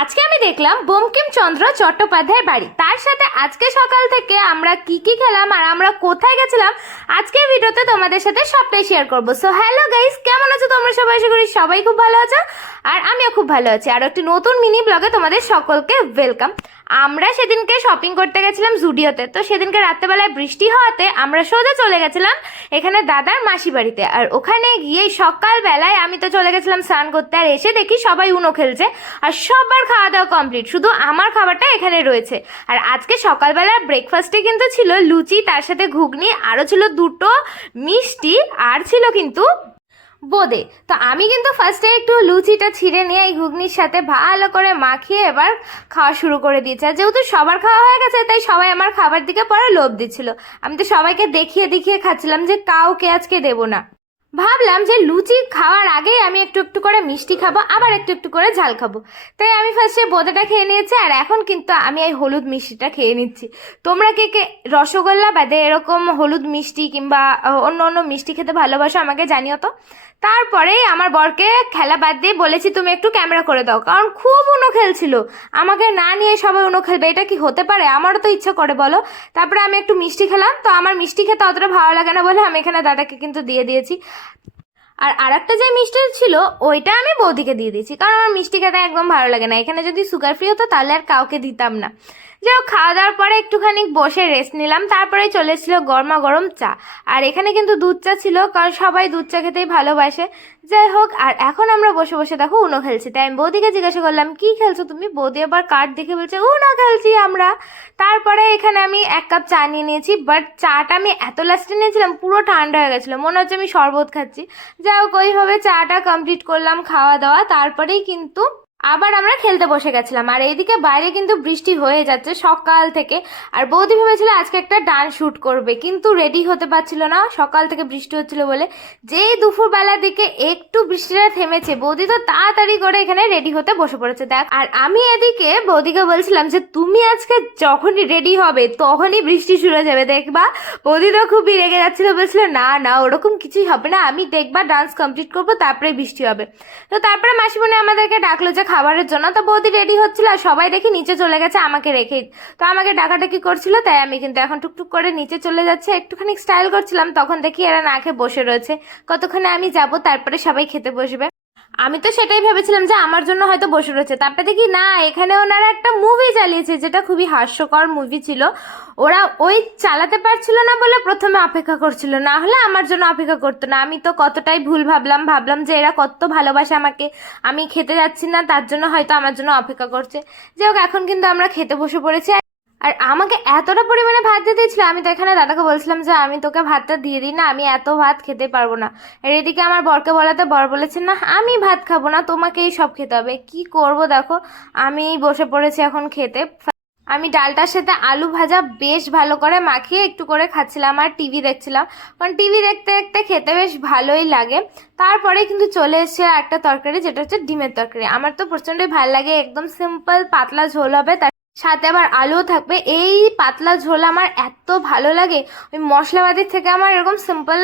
আজকে আমি দেখলাম বঙ্কিমচন্দ্র চট্টোপাধ্যায়ের বাড়ি। তার সাথে আজকে সকাল থেকে আমরা কি কি খেলাম আর আমরা কোথায় গেছিলাম, আজকে ভিডিওতে তোমাদের সাথে সবটাই শেয়ার করব। সো হ্যালো গাইস কেমন আছো তোমরা? সবাই আশা করি সবাই খুব ভালো আছো। আর আমিও খুব ভালো আছি। আর একটি নতুন মিনি ব্লগে তোমাদের সকলকে ওয়েলকাম আমরা সেদিনকে শপিং করতে গেছিলাম জুডিওতে। তো সেদিনকে রাত্রেবেলায় বৃষ্টি হওয়াতে আমরা সোজা চলে গেছিলাম এখানে দাদার মাসি বাড়িতে। আর ওখানে গিয়ে সকালবেলায় আমি তো চলে গেছিলাম স্নান করতে, আর এসে দেখি সবাই উনো খেলছে, আর সবার খাওয়া দাওয়া কমপ্লিট শুধু আমার খাবারটা এখানে রয়েছে। আর আজকে সকালবেলা ব্রেকফাস্টে কিন্তু ছিল লুচি, তার সাথে ঘুগনি আরও ছিল দুটো মিষ্টি, আর ছিল কিন্তু বোদে। তো আমি কিন্তু ফার্স্টে একটু লুচিটা ছিঁড়ে নিয়ে এই ঘুগনির সাথে ভালো করে মাখিয়ে এবার খাওয়া শুরু করে দিয়েছে। আর যেহেতু সবার খাওয়া হয়ে গেছে, তাই সবাই আমার খাবার দিকে পরে লোভ দিচ্ছিল। আমি তো সবাইকে দেখিয়ে দেখিয়ে খাচ্ছিলাম যে কাউকে আজকে দেবো না। ভাবলাম যে লুচি খাওয়ার আগেই আমি একটু একটু করে মিষ্টি খাব, আবার একটু একটু করে ঝাল খাব। তাই আমি ফার্স্টে বোঁদেটা খেয়ে নিয়েছি, আর এখন কিন্তু আমি এই হলুদ মিষ্টিটা খেয়ে নিচ্ছি। তোমরা কে কে রসগোল্লা বাদে এরকম হলুদ মিষ্টি কিংবা অন্য অন্য মিষ্টি খেতে ভালোবাসো আমাকে জানিও তো। তারপরে আমার বরকে খেলা বাদ দিয়ে বলেছি, তুমি একটু ক্যামেরা করে দাও। কারণ খুব উনো খেলছিল। আমাকে না নিয়ে সবাই উনো খেলবে, এটা কি হতে পারে? আমারও তো ইচ্ছা করে, বলো। তারপরে আমি একটু মিষ্টি খেলাম। তো আমার মিষ্টি খেতে অতটা ভালো লাগে না বলে আমি এখানে দাদাকে কিন্তু দিয়ে দিয়েছি। আর আরেকটা যে মিষ্টি ছিল, ওইটা আমি বৌদিকে দিয়ে দিয়েছি, কারণ আমার মিষ্টি খেতে একদম ভালো লাগে না। এখানে যদি সুগার ফ্রি হতো, তাহলে আর কাউকে দিতাম না। যাই হোক, খাওয়া দাওয়ার পরে একটুখানি বসে রেস্ট নিলাম তারপরে চলেছিল গরমা গরম চা। আর এখানে কিন্তু দুধ চা ছিল, কারণ সবাই দুধ চা খেতেই ভালোবাসে। যাই হোক, আর এখন আমরা বসে বসে দেখো উনো খেলছি। তাই আমি বৌদিকে জিজ্ঞাসা করলাম, কি খেলছো তুমি? বৌদি আবার কার্ড দেখে বলছে, উনো খেলছি আমরা। তারপরে এখানে আমি এক কাপ চা নিয়ে নিয়েছি বাট চাটা আমি এত লাস্টে নিয়েছিলাম, পুরো ঠান্ডা হয়ে গেছিল। মনে হচ্ছে আমি শরবত খাচ্ছি। যাই হোক, ওইভাবে চাটা কমপ্লিট করলাম খাওয়া দাওয়া। তারপরেই কিন্তু আবার আমরা খেলতে বসে গেছিলাম। আর এইদিকে বাইরে কিন্তু বৃষ্টি হয়ে যাচ্ছে সকাল থেকে। আর বৌদি ভেবেছিল আজকে একটা ডান্স শ্যুট করবে, কিন্তু রেডি হতে পারছিল না। সকাল থেকে বৃষ্টি হচ্ছিল বলে যেই দুপুরবেলার দিকে একটু বৃষ্টিটা থেমেছে, বৌদি তো তাড়াতাড়ি করে এখানে রেডি হতে বসে পড়েছে। দেখ, আর আমি এদিকে বৌদিকে বলছিলাম যে, তুমি আজকে যখনই রেডি হবে, তখনই বৃষ্টি শুরু হয়ে যাবে, দেখবা? বৌদি তো খুবই রেগে যাচ্ছিল, বলছিল, না না, ওরকম কিছুই হবে না। আমি দেখবা ডান্স কমপ্লিট করব, তারপরে বৃষ্টি হবে। তো তারপরে মাসিমণি আমাদেরকে ডাকলো যে খাবারের জন্য। তো বৌদি রেডি হচ্ছিল আর সবাই দেখি নিচে চলে গেছে, আমাকে রেখেই তো আমাকে ডাকাডাকি করছিল? তাই আমি কিন্তু এখন টুকটুক করে নিচে চলে যাচ্ছে। একটুখানি স্টাইল করছিলাম, তখন দেখি এরা না খেয়ে বসে রয়েছে। কতক্ষণে আমি যাব? তারপরে সবাই খেতে বসবে। আমি তো সেটাই ভেবেছিলাম যে আমার জন্য হয়তো বসে রয়েছে। তারপরে দেখি না, এখানে ওনারা একটা মুভি চালিয়েছে, যেটা খুবই হাস্যকর মুভি ছিল। ওরা ওই চালাতে পারছিল না বলে প্রথমে অপেক্ষা করছিল। না হলে আমার জন্য অপেক্ষা করতো না। আমি তো কতটাই ভুল ভাবলাম ভাবলাম যে এরা কত ভালোবাসে আমাকে। আমি খেতে যাচ্ছি না, তার জন্য হয়তো আমার জন্য অপেক্ষা করছে। যাই হোক, এখন কিন্তু আমরা খেতে বসে পড়েছি। আর আমাকে এতটা পরিমাণে ভাত দিতে দিয়েছিল, আমি তো এখানে দাদাকে বলছিলাম যে আমি তোকে ভাতটা দিয়ে দিই না, আমি এত ভাত খেতে পারব না। আর এদিকে আমার বরকে বলাতে বর বলেছে, না, আমি ভাত খাব না, তোমাকেই সব খেতে হবে। কি করব দেখো, আমি বসে পড়েছি এখন খেতে। আমি ডালটার সাথে আলু ভাজা বেশ ভালো করে মাখিয়ে একটু করে খাচ্ছিলাম আর টিভি দেখছিলাম। কারণ টিভি দেখতে দেখতে খেতে বেশ ভালোই লাগে। তারপরে কিন্তু চলে এসেছে একটা তরকারি, যেটা হচ্ছে ডিমের তরকারি। আমার তো প্রচণ্ডই ভালো লাগে, একদম সিম্পল পাতলা ঝোল হবে সাথে আবার আলুও থাকবে। এই পাতলা ঝোল আমার এত ভালো লাগে। ওই মশলাবাদির থেকে আমার এরকম সিম্পল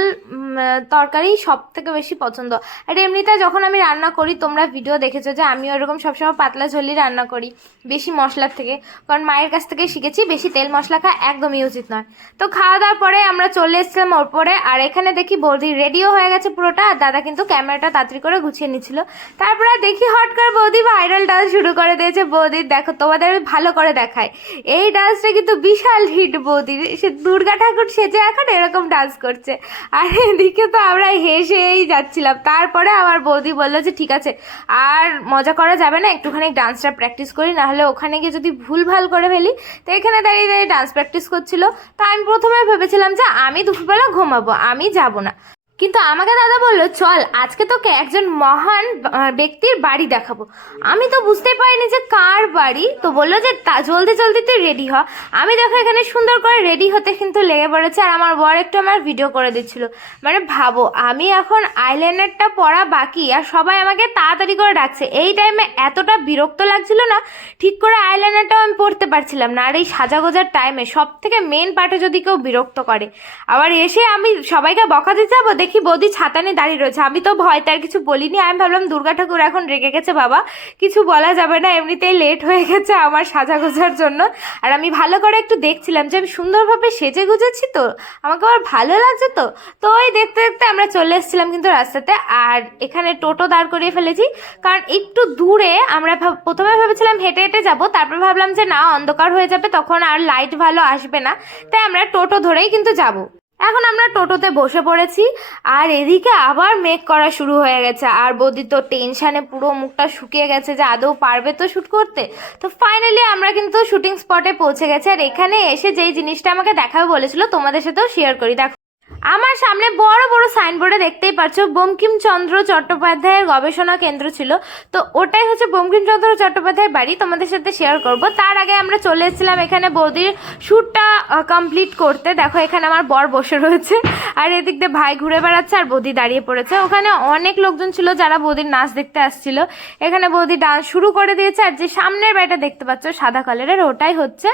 তরকারি সব থেকে বেশি পছন্দ। আর এমনিতে যখন আমি রান্না করি, তোমরা ভিডিও দেখেছ যে আমিও এরকম সবসময় পাতলা ঝোলই রান্না করি, বেশি মশলার থেকে। কারণ মায়ের কাছ থেকে শিখেছি, বেশি তেল মশলা খাওয়া একদমই উচিত নয়। তো খাওয়া দাওয়ার পরে আমরা চলে এসেছিলাম ওর পরে আর এখানে দেখি বৌদি রেডিও হয়ে গেছে পুরোটা। আর দাদা কিন্তু ক্যামেরাটা তাড়াতাড়ি করে গুছিয়ে নিচ্ছিল। তারপরে দেখি হট করে বৌদি ভাইরাল ডান্স শুরু করে দিয়েছে। বৌদির দেখো তোমাদের ভালো করে দেখায়। এই ডান্সটা কিন্তু বিশাল হিট বৌদির সে দুর্গা ঠাকুর সেজে এখন এরকম ডান্স করছে। আর এদিকে তো আমরা হেসেই যাচ্ছিলাম। তারপরে আমার বৌদি বলল যে, ঠিক আছে, আর মজা করা যাবে না, একটুখানি ডান্সটা প্র্যাকটিস করি, নাহলে ওখানে গিয়ে যদি ভুল ভালো করে ফেলি, তো এখানে দাঁড়িয়ে দাঁড়িয়ে ডান্স প্র্যাকটিস করছিল। তা আমি প্রথমে ভেবেছিলাম যে, আমি দুপুরবেলা ঘুমাবো, আমি যাব না। কিন্তু আমাকে দাদা বলল, চল, আজকে তোকে একজন মহান ব্যক্তির বাড়ি দেখাবো। আমি তো বুঝতে পারিনি যে কার বাড়ি। তো বলল যে, তা জলদি জলদি তুই রেডি হ। আমি দেখো এখানে সুন্দর করে রেডি হতে কিন্তু লেগে পড়েছে আর আমার বর একটু আমার ভিডিও করে দিচ্ছিল। মানে ভাবো, আমি এখন আইলাইনারটা পরা বাকি আর সবাই আমাকে তাড়াতাড়ি করে ডাকছে। এই টাইমে এতটা বিরক্ত লাগছিল না? ঠিক করে আইলাইনারটাও আমি পড়তে পারছিলাম না। আর এই সাজাগোজার টাইমে সব থেকে মেন পার্টে যদি কেউ বিরক্ত করে। আবার এসে আমি সবাইকে বকা দিতে যাব দেখি বৌদি ছাতা নিয়ে দাঁড়িয়ে রয়েছে। আমি তো ভয়তে আর কিছু বলিনি। আমি ভাবলাম, দুর্গা ঠাকুর এখন রেগে গেছে বাবা। কিছু বলা যাবে না, এমনিতেই লেট হয়ে গেছে আমার সাজা গোজার জন্য। আর আমি ভালো করে একটু দেখছিলাম যে আমি সুন্দরভাবে সেজে গুজেছি তো। আমাকে আবার ভালো লাগছে তো। তো ওই দেখতে দেখতে আমরা চলে এসেছিলাম কিন্তু রাস্তাতে। আর এখানে টোটো দাঁড় করিয়ে ফেলেছি। কারণ একটু দূরে আমরা প্রথমে ভেবেছিলাম হেঁটে হেঁটে যাব। তারপর ভাবলাম যে না, অন্ধকার হয়ে যাবে, তখন আর লাইট ভালো আসবে না। তাই আমরা টোটো ধরেই কিন্তু যাব। এখন আমরা টোটোতে বসে পড়েছি, আর এদিকে আবার মেক করা শুরু হয়ে গেছে। আর বৌদি তো টেনশানে পুরো মুখটা শুকিয়ে গেছে যে আদৌ পারবে তো শ্যুট করতে। তো ফাইনালি আমরা কিন্তু শুটিং স্পটে পৌঁছে গেছি, আর এখানে এসে যেই জিনিসটা আমাকে দেখাবে বলেছিল, তোমাদের সাথেও শেয়ার করি। দেখো আমার সামনে বড় বড় সাইনবোর্ডে দেখতেই পাচ্ছ বঙ্কিমচন্দ্র চট্টোপাধ্যায়ের গবেষণা কেন্দ্র ছিল। তো ওটাই হচ্ছে বঙ্কিমচন্দ্র চট্টোপাধ্যায়ের বাড়ি, তোমাদের সাথে শেয়ার করব। তার আগে আমরা চলে এসেছিলাম এখানে বৌদির শ্যুটটা কমপ্লিট করতে। দেখো, এখানে আমার বর বসে রয়েছে। আর এদিক দিয়ে ভাই ঘুরে বেড়াচ্ছে আর বৌদি দাঁড়িয়ে পড়েছে। ওখানে অনেক লোকজন ছিল যারা বৌদির নাচ দেখতে আসছিল। এখানে বৌদি ডান্স শুরু করে দিয়েছে আর যে সামনের বাড়িটা দেখতে পাচ্ছ, সাদা কালারের ওটাই হচ্ছে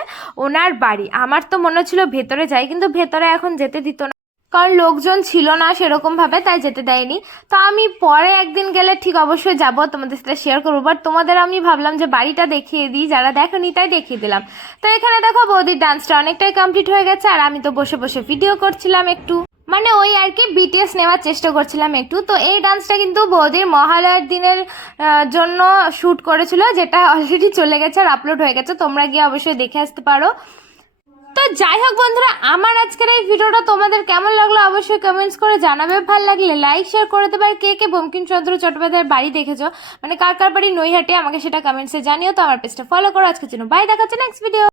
ওনার বাড়ি। আমার তো মনে হচ্ছিল ভেতরে যাই, কিন্তু ভেতরে এখন যেতে দিত না। কারণ লোকজন ছিল না সেরকম ভাবে তাই যেতে দেয়নি। তো আমি পরে একদিন গেলে ঠিক অবশ্যই যাব, তোমাদের সাথে শেয়ার করব। বাট তোমাদের আমি ভাবলাম যে বাড়িটা দেখিয়ে দিই, যারা দেখেনি তাই দেখিয়ে দিলাম। তো এখানে দেখো বৌদির ডান্সটা অনেকটাই কমপ্লিট হয়ে গেছে, আর আমি তো বসে বসে ভিডিও করছিলাম একটু। মানে ওই আর কি বিটিএস নেওয়ার চেষ্টা করছিলাম একটু। তো এই ডান্সটা কিন্তু বৌদির মহালয়ার দিনের জন্য শ্যুট করেছিল, যেটা অলরেডি চলে গেছে আর আপলোড হয়ে গেছে। তোমরা গিয়ে অবশ্যই দেখে আসতে পারো। তো যাই হোক বন্ধুরা, আমার আজকের এই ভিডিওটা তোমাদের কেমন লাগল অবশ্যই কমেন্টস করে জানাবে। ভালো লাগলে লাইক শেয়ার করে দেবে। আর কে কে বঙ্কিমচন্দ্র চট্টোপাধ্যায়ের বাড়ি দেখেছ মানে কার কার বাড়ি নৈহাটে, আমাকে সেটা কমেন্টসে জানিও। তো আমার পেজটা ফলো করো। আজকের জন্য বাই দেখাচ্ছে নেক্সট ভিডিও